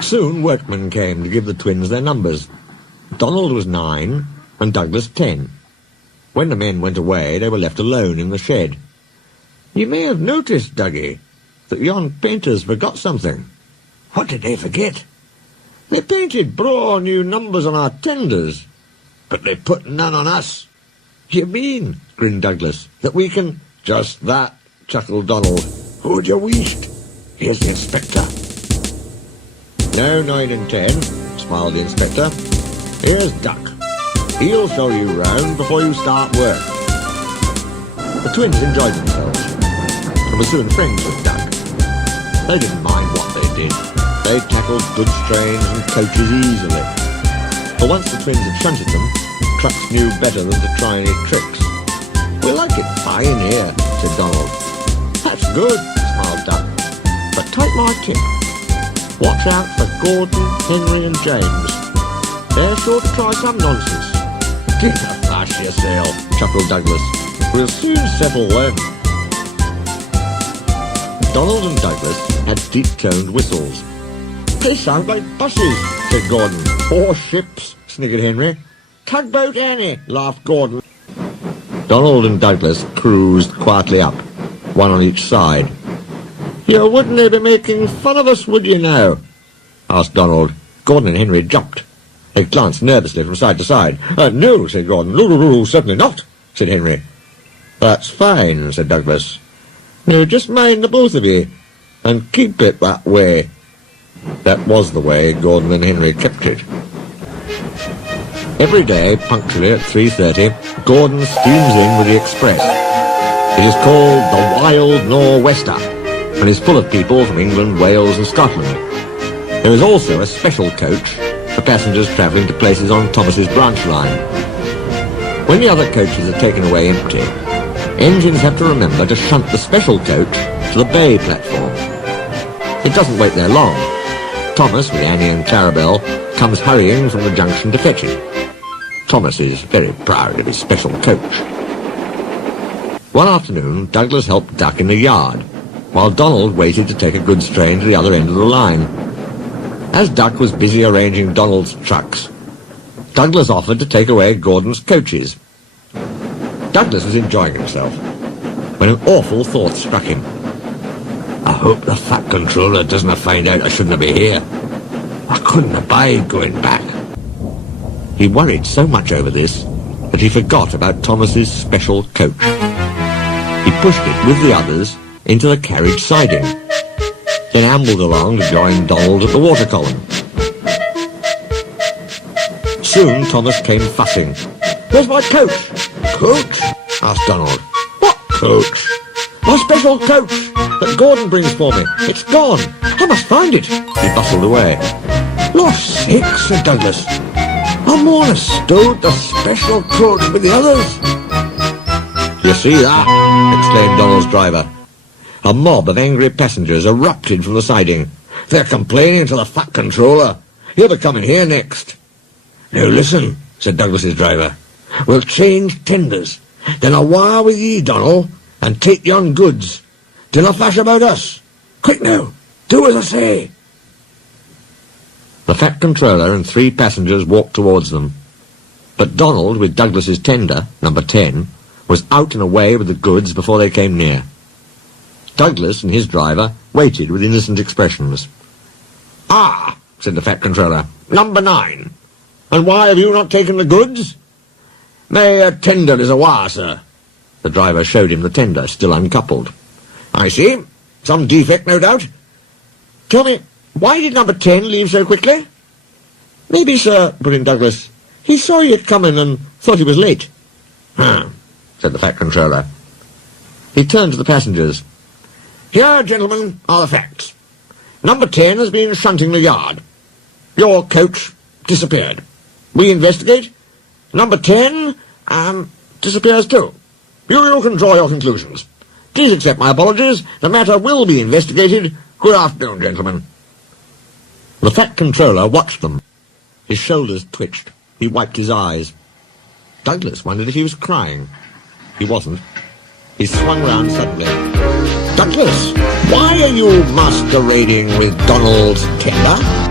Soon workmen came to give the twins their numbers. Donald was 9 and Douglas 10. When the men went away, they were left alone in the shed. "You may have noticed, Dougie, that yon painters forgot something." "What did they forget?" "They painted braw new numbers on our tenders, but they put none on us." "You mean," grinned Douglas, "that we can—" "Just that," chuckled Donald. "Who'd you wished? Here's the inspector." "No 9 and 10, smiled the inspector. "Here's Duck. He'll show you round before you start work." The twins enjoyed themselves and were soon friends with Duck. They didn't mind what they did. They tackled goods trains and coaches easily. For once the twins had shunted them, trucks knew better than to try any tricks. "We like it fine here," said Donald. "That's good," smiled Duck. "But take my tip. Watch out for Gordon, Henry and James. They're sure to try some nonsense." "Get a flash yourself," chuckled Douglas. "We'll soon settle them." Donald and Douglas had deep-toned whistles. "They sound like buses," said Gordon. "Or ships," sniggered Henry. "Tugboat Annie," laughed Gordon. Donald and Douglas cruised quietly up, one on each side. "You wouldn't be making fun of us, would you now?" asked Donald. Gordon and Henry jumped. They glanced nervously from side to side. "No," said Gordon. "No, certainly not," said Henry. "That's fine," said Douglas. "Now just mind the both of you, and keep it that way." That was the way Gordon and Henry kept it. Every day, punctually at 3:30, Gordon steams in with the express. It is called the Wild Nor'Wester, and is full of people from England, Wales and Scotland. There is also a special coach for passengers travelling to places on Thomas's branch line. When the other coaches are taken away empty, engines have to remember to shunt the special coach to the bay platform. It doesn't wait there long. Thomas, with Annie and Clarabelle, comes hurrying from the junction to fetch it. Thomas is very proud of his special coach. One afternoon, Douglas helped Duck in the yard, while Donald waited to take a goods train to the other end of the line. As Duck was busy arranging Donald's trucks, Douglas offered to take away Gordon's coaches. Douglas was enjoying himself when an awful thought struck him. "I hope the Fat Controller doesn't find out I shouldn't be here. I couldn't abide going back." He worried so much over this that he forgot about Thomas's special coach. He pushed it with the others into the carriage siding, then ambled along to join Donald at the water column. Soon Thomas came fussing. "Where's my coach?" "Coach?" asked Donald. "What coach?" "My special coach that Gordon brings for me. It's gone. I must find it." He bustled away. "Lost sakes," said Douglas. "I'm more stowed the special coach with the others." "You see that?" exclaimed Donald's driver. A mob of angry passengers erupted from the siding. "They're complaining to the Fat Controller. He'll be coming here next." "Now listen," said Douglas's driver. "We'll change tenders. Then I'll wire with ye, Donald, and take yon goods. Dinna flash about us. Quick now, do as I say." The Fat Controller and 3 passengers walked towards them. But Donald, with Douglas's tender, number 10, was out and away with the goods before they came near. Douglas and his driver waited with innocent expressions. "Ah," said the Fat Controller, "number 9. And why have you not taken the goods?" "My tender is awa, sir." The driver showed him the tender, still uncoupled. "I see. Some defect, no doubt. Tell me, why did number 10 leave so quickly?" "Maybe, sir," put in Douglas, "he saw you coming and thought he was late." Said the Fat Controller. He turned to the passengers. "Here, gentlemen, are the facts. Number 10 has been shunting the yard. Your coach disappeared. We investigate. Number 10, disappears too. You can draw your conclusions. Please accept my apologies. The matter will be investigated. Good afternoon, gentlemen." The Fat Controller watched them. His shoulders twitched. He wiped his eyes. Douglas wondered if he was crying. He wasn't. He swung round suddenly. "Douglas, why are you masquerading with Donald's tender?"